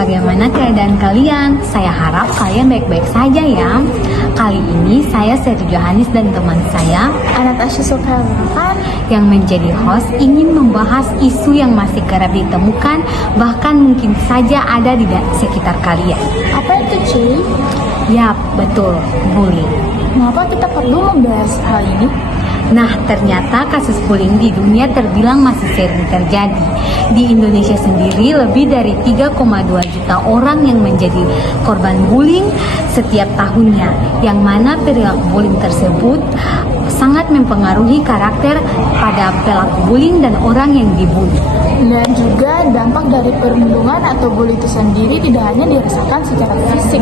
bagaimana keadaan kalian? Saya harap kalian baik-baik saja ya. Kali ini saya Seri Johanis dan teman saya Anastasia Soekarno yang menjadi host ingin membahas isu yang masih kerap ditemukan, bahkan mungkin saja ada di sekitar kalian. Apa itu cuy? Yap, betul, bullying. Mengapa kita perlu membahas hal ini? Nah, ternyata kasus bullying di dunia terbilang masih sering terjadi. Di Indonesia sendiri, lebih dari 3,2 juta orang yang menjadi korban bullying setiap tahunnya, yang mana perilaku bullying tersebut sangat mempengaruhi karakter pada pelaku bullying dan orang yang dibully. Dan juga dampak dari perundungan atau bully itu sendiri tidak hanya dirasakan secara fisik,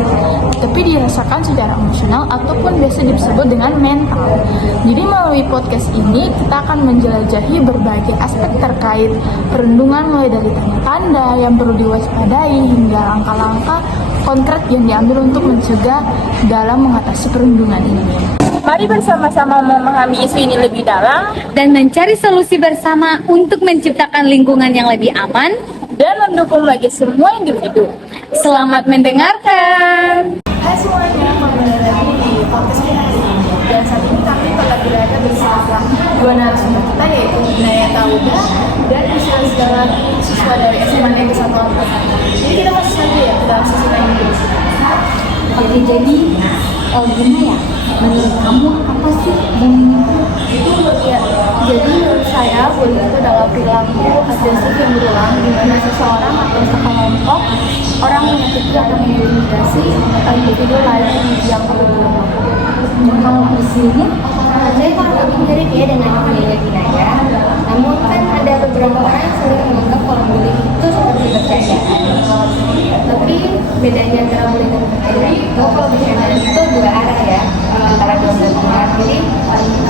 tapi dirasakan secara emosional ataupun biasa disebut dengan mental. Jadi melalui podcast ini kita akan menjelajahi berbagai aspek terkait perundungan, mulai dari tanda-tanda yang perlu diwaspadai hingga langkah-langkah konkret yang diambil untuk mencegah dalam mengatasi perundungan ini. Mari bersama-sama memahami isu ini lebih dalam dan mencari solusi bersama untuk menciptakan lingkungan yang lebih aman dan mendukung bagi semua individu. Selamat mendengarkan. Hai semuanya, kembali lagi di podcast kita hari ini. Dan saat ini kami telah berada bersama dua narasumber kita, yaitu Naya Tauda dan Isla siswa dari SMA Negeri Kesatuan Kota. Jadi kita masih saja ya dalam sesi lain dulu. Oke, jadi gimana ya? Menurut kamu apa sih bullying itu? Ya, jadi menurut saya bullying itu adalah perilaku agresif yang berulang di mana seseorang atau sekelompok orang menyakiti atau mengintimidasi individu lain yang berbeda. Kalau hasilnya, Saya kurang mirip ya dengan Naya Kinaya. Namun kan ada beberapa orang yang sering menganggap kalau bullying itu seperti bercandaan. Tapi bedanya antara bullying dan bercandaan itu, kalau bercandaan itu dua arah ya, antara dua belah pihak. Jadi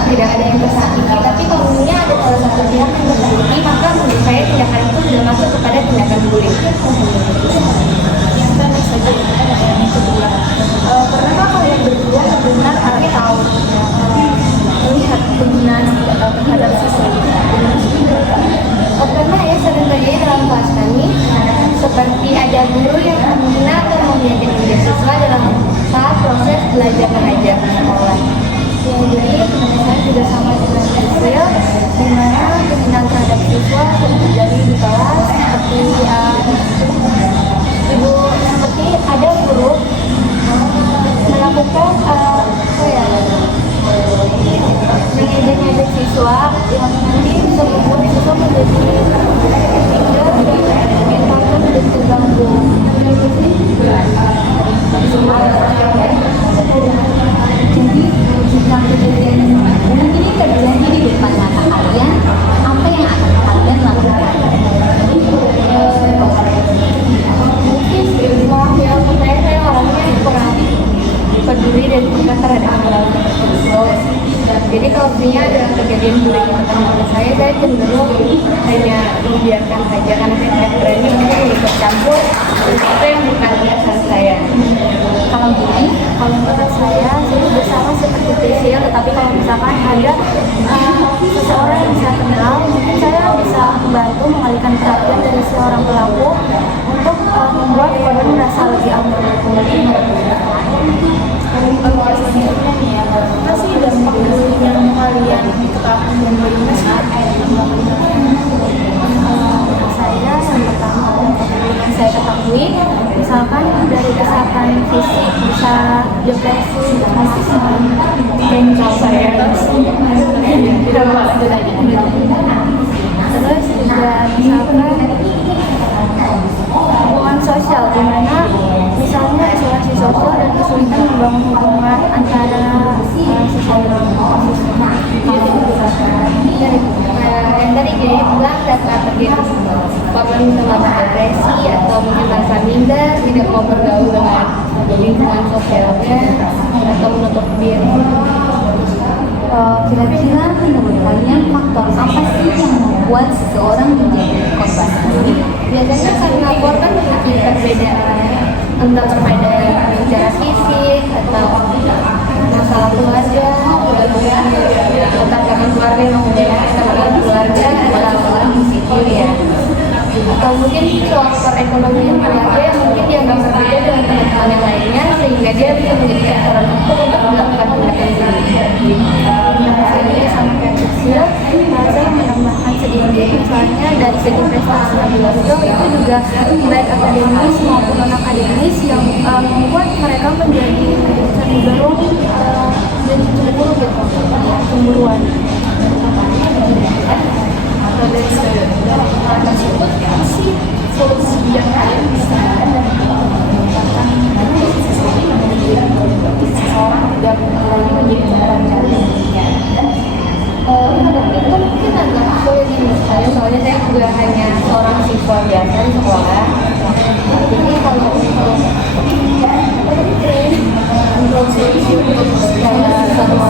tidak ada yang tersakiti. Tapi kalau bullyingnya ada salah satu pihak yang tersakiti, maka menurut saya tindakan itu sudah masuk kepada tindakan bullying. Yang tentu saja yang kedua, pernahkah kalian berdua mendengar atau melihat penggunaan terhadap siswa? Pernah ya sering terjadi dalam kelas kami, seperti ada guru yang menghina atau menyakiti siswa dalam saat proses belajar mengajar di sekolah. Ya, jadi saya juga sama dengan Israel, di mana penghinaan terhadap siswa sering terjadi di kelas, seperti ibu seperti ada guru melakukan mengejek-ejek siswa yang nanti bisa membuat siswa menjadi minder dan mentalnya menjadi terganggu. jadi jika kejadian bullying ini terjadi di depan mata kalian, apa yang akan kalian lakukan? Mungkin maaf ya, saya orangnya kurang peduli dan peka terhadap hal tersebut. Jadi kalau misalnya ada kejadian bullying yang terjadi saya cenderung hanya membiarkan saja karena saya tidak berani untuk ikut campur sesuatu yang bukan urusan saya. Kalau bullying, Kalau menurut saya juga sama seperti Priscil, tetapi kalau misalkan ada seseorang yang saya kenal, mungkin saya bisa membantu mengalihkan perhatian dari seorang pelaku untuk membuat korban merasa lebih aman. Apa sih dampak bullying yang kalian ketahui dan bagaimana saat Saya yang pertama yang saya ketahui, misalkan dari kesehatan fisik bisa depresi, mental saya terus juga misalkan hubungan sosial, di mana misalnya isolasi sosial dan kesulitan membangun hubungan antara seseorang. Yang tadi jadi bilang dapat terjadi korban bisa merasa depresi atau mungkin merasa minder, tidak mau bergaul dengan lingkungan sosialnya atau menutup diri. kira-kira menurut kalian faktor apa sih yang membuat seseorang menjadi korban bullying? Biasanya karena korban memiliki perbedaan entah dari secara fisik atau masalah keluarga, tatanan keluarga yang mempunyai tatanan keluarga atau orang insecure ya, atau mungkin faktor ekonomi keluarga yang mungkin akademis yang membuat mereka menjadi cenderung jadi cemburu gitu, ya, cemburuan. Atau dari hal tersebut apa sih solusi yang kalian bisa dan mengungkapkan seseorang tidak lagi menjadi cemburuan kalian? Itu mungkin agak sulit nih menurut saya, soalnya saya juga hanya seorang siswa biasa di sekolah. Jadi kalau untuk solusi untuk sama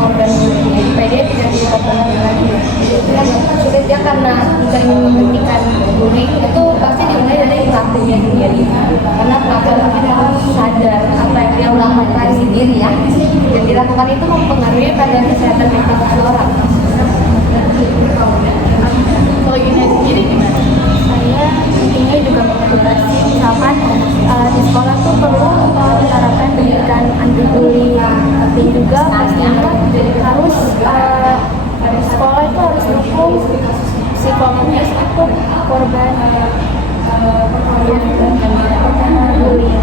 korban bullying supaya dia tidak dilakukan lagi, itu agak sulit ya, karena jika ingin menghentikan bullying itu pasti dimulai dari pelakunya sendiri, karena pelaku mungkin harus sadar apa yang dia lakukan sendiri ya, yang dilakukan itu mempengaruhi pada kesehatan mental seseorang. Kalau Yuna sendiri gimana? Saya intinya juga mengedukasi, misalkan di sekolah tuh perlu menerapkan pendidikan anti bullying, tapi juga pastinya harus sekolah itu harus dukung psikologis untuk korban bullying.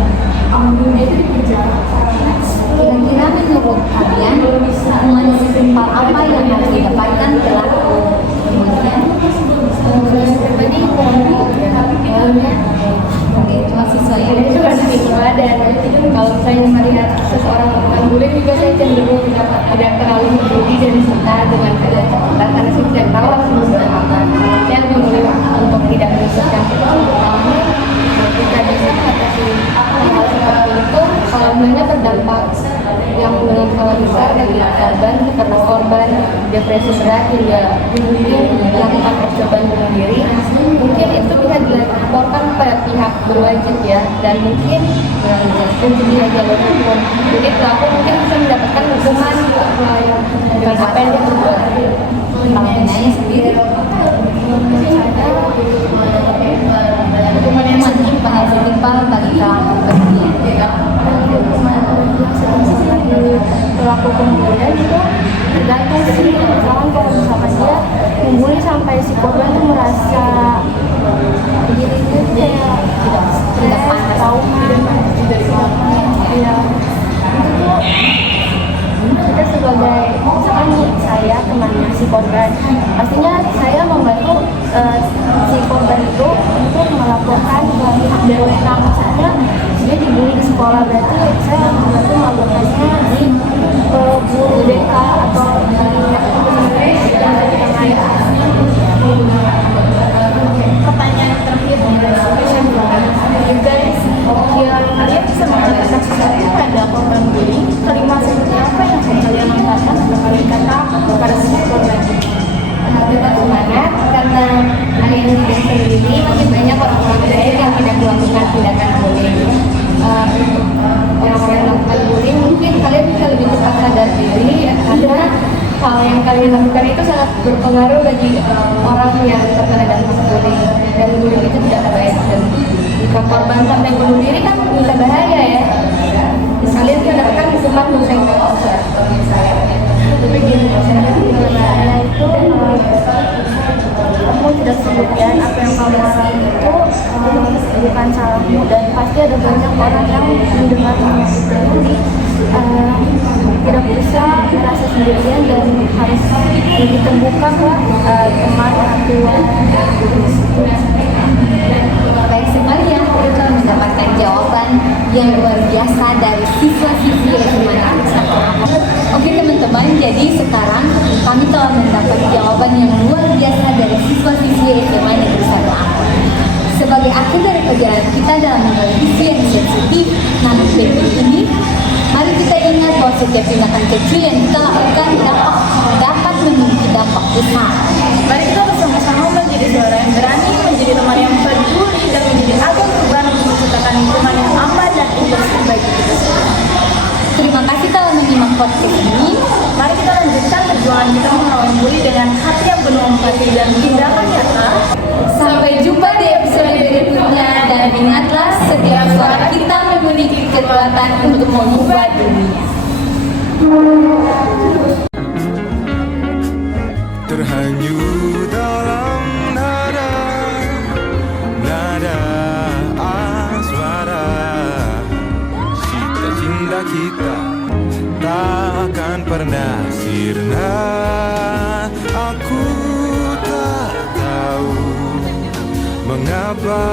Kira-kira menurut kalian hukuman sesimpel apa yang harus didapatkan pelaku? Kemudian Jadi itu mahasiswa ya. saya juga siswa, dan kalau saya melihat seseorang melakukan bullying juga saya cenderung tidak terlalu peduli dan suka dengan keadaan, karena saya tidak tahu harus apa. Saya memilih untuk tidak menyebutkan kita bisa mengatasi hal seperti itu kalau sebenarnya berdampak yang dengan skala besar bagi korban, karena korban depresi berat hingga mungkin melakukan percobaan bunuh diri. Mungkin itu bisa dilaporkan pada pihak berwajib ya, dan mungkin mencegah jalur hukum. Jadi pelaku mungkin bisa mendapatkan hukuman dengan apa yang dia perbuat. Kalau Binaya sendiri hukuman yang setimpal bagi pelaku pembunuhan. Pelaku pembunuhan itu tergantung sih, misalkan kalau misalkan dia membuli sampai si korban tuh merasa dirinya kayak tidak panas, trauma, ya itu tuh kita sebagai misalkan saya temannya si korban, pastinya saya membantu si korban itu untuk melaporkan ke pihak berwenang. Misalnya dia dibully di sekolah, berarti saya membantu melaporkannya di guru BK atau di yang lain. Pertanyaan terakhir guys, kalian bisa menceritakan sesuatu pada korban bullying, kalimat seperti apa yang kalian lontarkan atau kalian katakan kepada si korban? Kita semangat karena kalian tidak sendiri, masih banyak orang-orang lain yang tidak melakukan tindakan bullying. Orang-orang yang melakukan bullying mungkin kalian bisa lebih cepat sadar diri, karena hal yang kalian lakukan itu sangat berpengaruh bagi orang yang terkena dampak bullying, dan bullying itu tidak baik, dan jika korban sampai bunuh diri kan bisa bahaya ya. Kalian mendapatkan hukuman yang besar. Tapi gini, saya itu kamu tidak sebutkan apa yang kamu alami itu bukan salahmu, dan pasti ada banyak orang yang mendengarnya itu. Jadi tidak bisa merasa sendirian dan harus lebih terbuka ke teman, orang tua, dan guru. Baik sekali ya, kita telah mendapatkan jawaban yang luar biasa dari siswa-siswi SMA Negeri 1 Oke teman-teman, jadi sekarang kami telah mendapat jawaban yang luar biasa dari siswa-siswi SMA Negeri 1 Sebagai akhir dari perjalanan kita dalam mengenai isu yang sensitif namun penting ini, mari kita ingat bahwa setiap tindakan kecil yang kita lakukan dapat memiliki dampak besar. Mari kita bersama-sama menjadi suara yang berani, menjadi teman yang peduli, dan menjadi agen perubahan untuk menciptakan lingkungan yang aman dan inklusif bagi kita semua. Terima kasih telah menyimak podcast ini. Mari kita lanjutkan perjuangan kita melawan bully dengan hati yang penuh empati dan tindakan nyata. Sampai jumpa di episode berikutnya, dan ingatlah setiap suara kita memiliki kekuatan untuk mengubah dunia. Terhanyut dalam nada asmara. cinta kita tak akan pernah sirna. Aku tak tahu mengapa